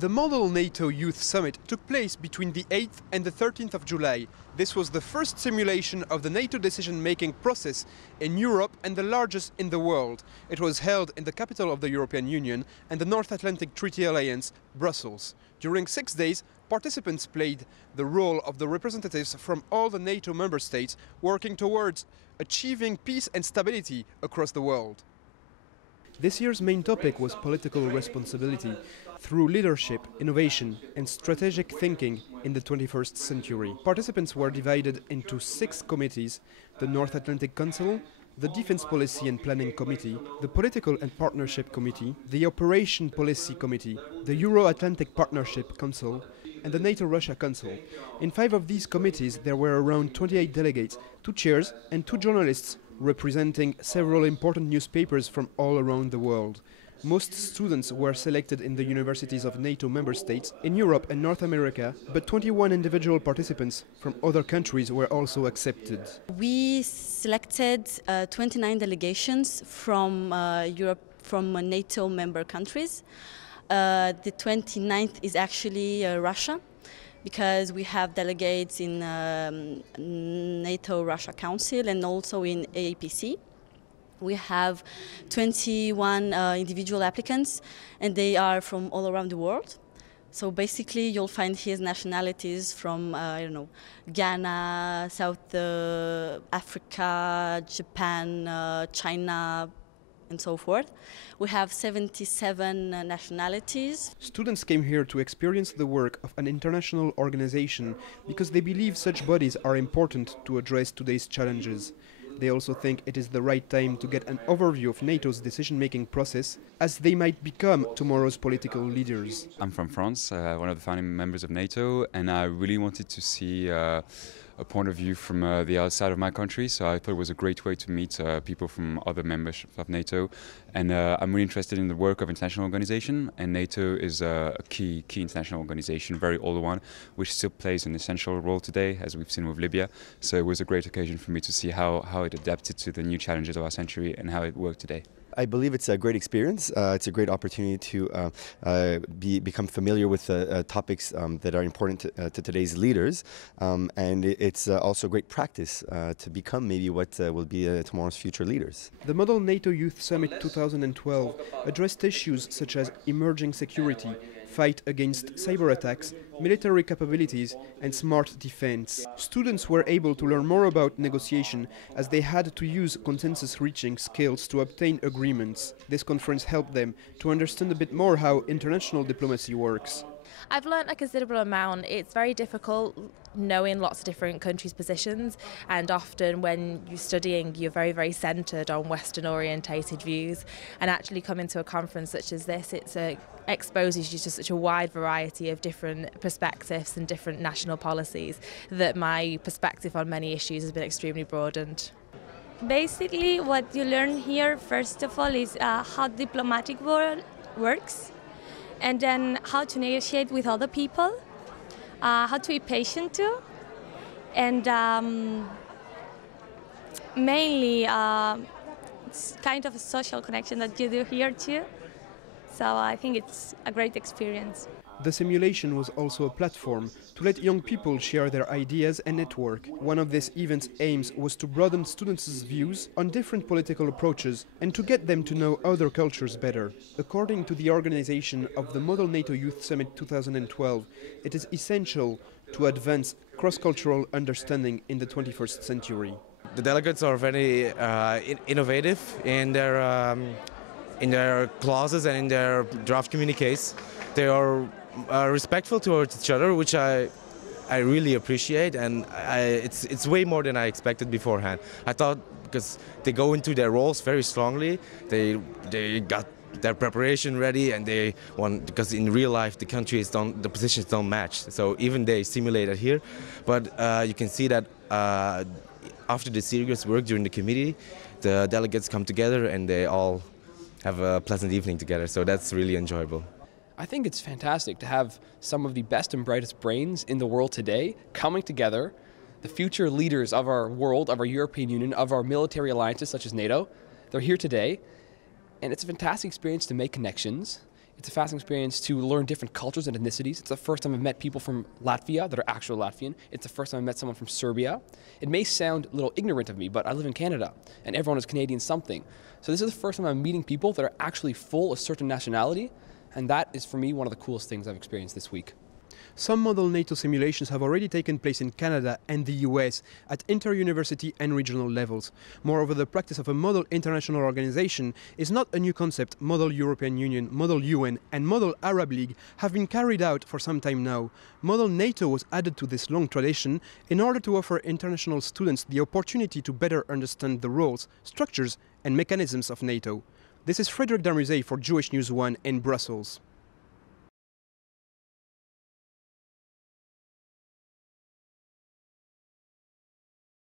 The Model Nato Youth Summit took place between the 8th and the 13th of July. This was the first simulation of the NATO decision-making process in Europe and the largest in the world. It was held in the capital of the European Union and the North Atlantic Treaty Alliance, Brussels. During 6 days, participants played the role of the representatives from all the NATO member states working towards achieving peace and stability across the world. This year's main topic was political responsibility through leadership, innovation and strategic thinking in the 21st century. Participants were divided into 6 committees: the North Atlantic Council, the Defense Policy and Planning Committee, the Political and Partnership Committee, the Operation Policy Committee, the Euro-Atlantic Partnership Council and the NATO-Russia Council. In 5 of these committees there were around 28 delegates, 2 chairs and 2 journalists representing several important newspapers from all around the world. Most students were selected in the universities of NATO member states in Europe and North America, but 21 individual participants from other countries were also accepted. We selected 29 delegations from Europe, from NATO member countries. The 29th is actually Russia, because we have delegates in NATO-Russia Council and also in AAPC. We have 21 individual applicants, and they are from all around the world. So basically you'll find here nationalities from, Ghana, South Africa, Japan, China, and so forth. We have 77 nationalities. Students came here to experience the work of an international organization because they believe such bodies are important to address today's challenges. They also think it is the right time to get an overview of NATO's decision-making process, as they might become tomorrow's political leaders. I'm from France, one of the founding members of NATO, and I really wanted to see a point of view from the outside of my country, so I thought it was a great way to meet people from other members of NATO. And I'm really interested in the work of international organization, and NATO is a key international organization, very old one, which still plays an essential role today, as we've seen with Libya. So it was a great occasion for me to see how it adapted to the new challenges of our century and how it worked today. I believe it's a great experience. It's a great opportunity to become familiar with topics that are important to today's leaders, and it's also great practice to become maybe what will be tomorrow's future leaders. The Model NATO Youth Summit 2012 addressed issues such as emerging security, fight against cyber attacks, military capabilities and smart defense. Students were able to learn more about negotiation as they had to use consensus-reaching skills to obtain agreements. This conference helped them to understand a bit more how international diplomacy works. I've learned a considerable amount. It's very difficult knowing lots of different countries' positions, and often when you're studying you're very centred on Western orientated views, and actually coming to a conference such as this, it exposes you to such a wide variety of different perspectives and different national policies that my perspective on many issues has been extremely broadened. Basically what you learn here first of all is how diplomatic world works, and then how to negotiate with other people, how to be patient too, and mainly it's kind of a social connection that you do here too. So I think it's a great experience. The simulation was also a platform to let young people share their ideas and network. One of this event's aims was to broaden students' views on different political approaches and to get them to know other cultures better. According to the organization of the Model NATO Youth Summit 2012, it is essential to advance cross-cultural understanding in the 21st century. The delegates are very innovative in their clauses and in their draft communiques. They are respectful towards each other, which I really appreciate, and it's way more than I expected beforehand. I thought because they go into their roles very strongly, they got their preparation ready, and they want, because in real life the positions don't match. So even they simulate it here, but you can see that after the serious work during the committee, the delegates come together and they all have a pleasant evening together. So that's really enjoyable. I think it's fantastic to have some of the best and brightest brains in the world today coming together, the future leaders of our world, of our European Union, of our military alliances such as NATO. They're here today, and it's a fantastic experience to make connections. It's a fascinating experience to learn different cultures and ethnicities. It's the first time I've met people from Latvia that are actual Latvian. It's the first time I've met someone from Serbia. It may sound a little ignorant of me, but I live in Canada, and everyone is Canadian something. So this is the first time I'm meeting people that are actually full of certain nationality, and that is, for me, one of the coolest things I've experienced this week. Some Model NATO simulations have already taken place in Canada and the US at inter-university and regional levels. Moreover, the practice of a Model International Organization is not a new concept. Model European Union, Model UN and Model Arab League have been carried out for some time now. Model NATO was added to this long tradition in order to offer international students the opportunity to better understand the roles, structures and mechanisms of NATO. This is Frédéric Darmuzet for Jewish News 1 in Brussels.